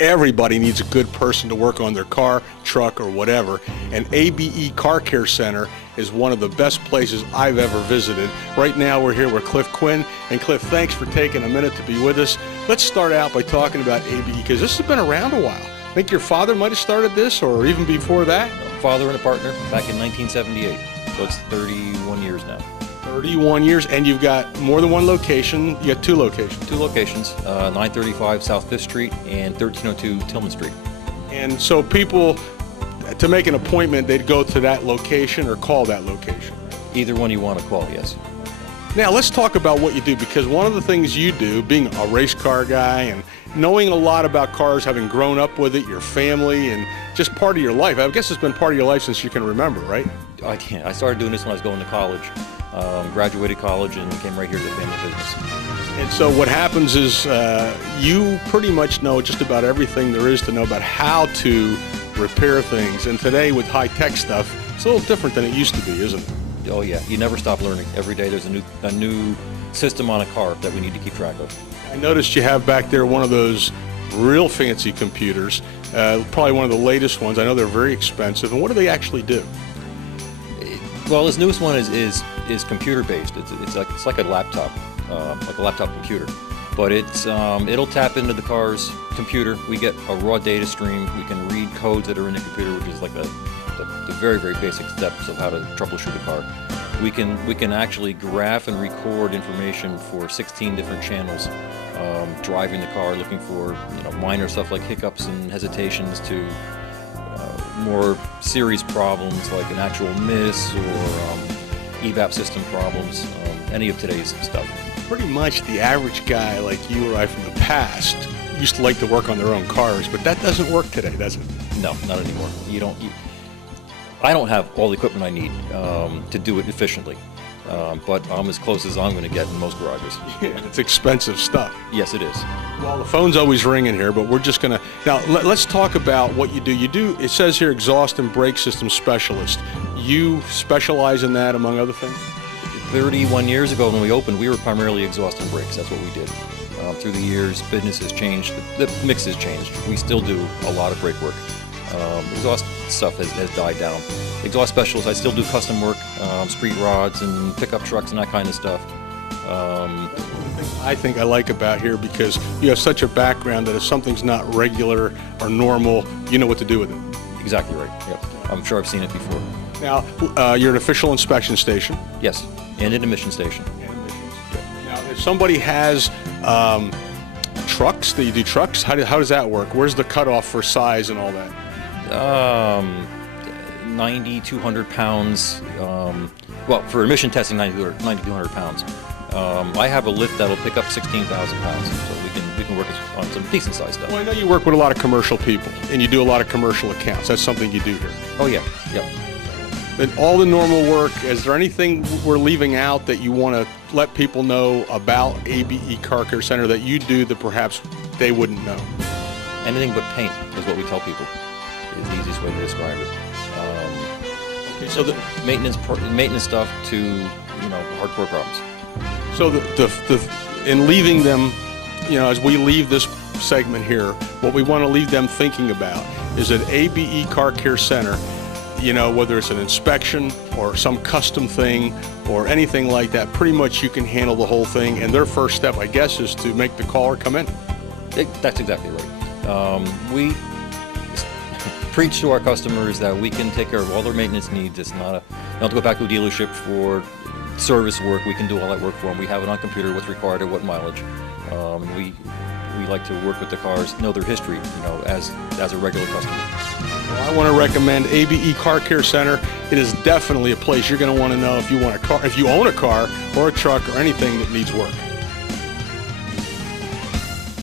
Everybody needs a good person to work on their car, truck, or whatever, and ABE Car Care Center is one of the best places I've ever visited. Right now we're here with Cliff Quinn, and Cliff, thanks for taking a minute to be with us. Let's start out by talking about ABE, because this has been around a while. I think your father might have started this, or even before that? Father and a partner back in 1978, so it's 31 years now. 31 years, and you've got more than one location. You got two locations. Two locations, 935 South 5th Street and 1302 Tillman Street. And so people, to make an appointment, they'd go to that location or call that location. Either one you want to call, yes. Now let's talk about what you do, because one of the things you do, being a race car guy and knowing a lot about cars, having grown up with it, your family, and just part of your life. I guess it's been part of your life since you can remember, right? I started doing this when I was going to college. Graduated college and came right here to the family business. And so what happens is you pretty much know just about everything there is to know about how to repair things. And today with high-tech stuff, it's a little different than it used to be, isn't it? Oh yeah, you never stop learning. Every day there's a new system on a car that we need to keep track of. I noticed you have back there one of those real fancy computers, probably one of the latest ones. I know they're very expensive. And what do they actually do? Well, this newest one is computer based. It's like a laptop computer, but it'll tap into the car's computer. We get a raw data stream. We can read codes that are in the computer, which is like the very, very basic steps of how to troubleshoot a car. We can actually graph and record information for 16 different channels, driving the car, looking for minor stuff like hiccups and hesitations to more serious problems like an actual miss or evap system problems, any of today's stuff. Pretty much the average guy like you or I from the past used to like to work on their own cars, but that doesn't work today, does it? No, not anymore. I don't have all the equipment I need to do it efficiently, but I'm as close as I'm going to get in most garages. Yeah, it's expensive stuff. Yes, it is. Well, the phone's always ringing here, but we're just going to... Now, let's talk about what you do. It says here exhaust and brake system specialist. You specialize in that, among other things? 31 years ago when we opened, we were primarily exhaust and brakes. That's what we did. Through the years, business has changed. The mix has changed. We still do a lot of brake work. Exhaust stuff has died down. Exhaust specialist, I still do custom work, street rods and pickup trucks and that kind of stuff. I think I like about here, because you have such a background that if something's not regular or normal, you know what to do with it. Exactly right. Yep. I'm sure I've seen it before. Now, you're an official inspection station. Yes, and an emission station. Now, if somebody has trucks, that you do trucks, how does that work? Where's the cutoff for size and all that? 9,200 pounds. Well, for emission testing, 9,200 pounds. I have a lift that'll pick up 16,000 pounds, so we can work on some decent sized stuff. Well, I know you work with a lot of commercial people, and you do a lot of commercial accounts. That's something you do here. Oh yeah, yep. And all the normal work, is there anything we're leaving out that you want to let people know about ABE Car Care Center that you do that perhaps they wouldn't know? Anything but paint is what we tell people. Is the easiest way to describe it. Okay, so the maintenance stuff to hardcore problems. So in leaving them, as we leave this segment here, what we want to leave them thinking about is that ABE Car Care Center, whether it's an inspection or some custom thing or anything like that, pretty much you can handle the whole thing. And their first step, I guess, is to make the call or come in. That's exactly right. We preach to our customers that we can take care of all their maintenance needs. It's not you don't have to go back to a dealership for service work. We can do all that work for them. We have it on computer, what's required at what mileage. We like to work with the cars, know their history, as a regular customer. Well, I want to recommend ABE Car Care Center. It is definitely a place you're going to want to know if you want a car, if you own a car or a truck or anything that needs work.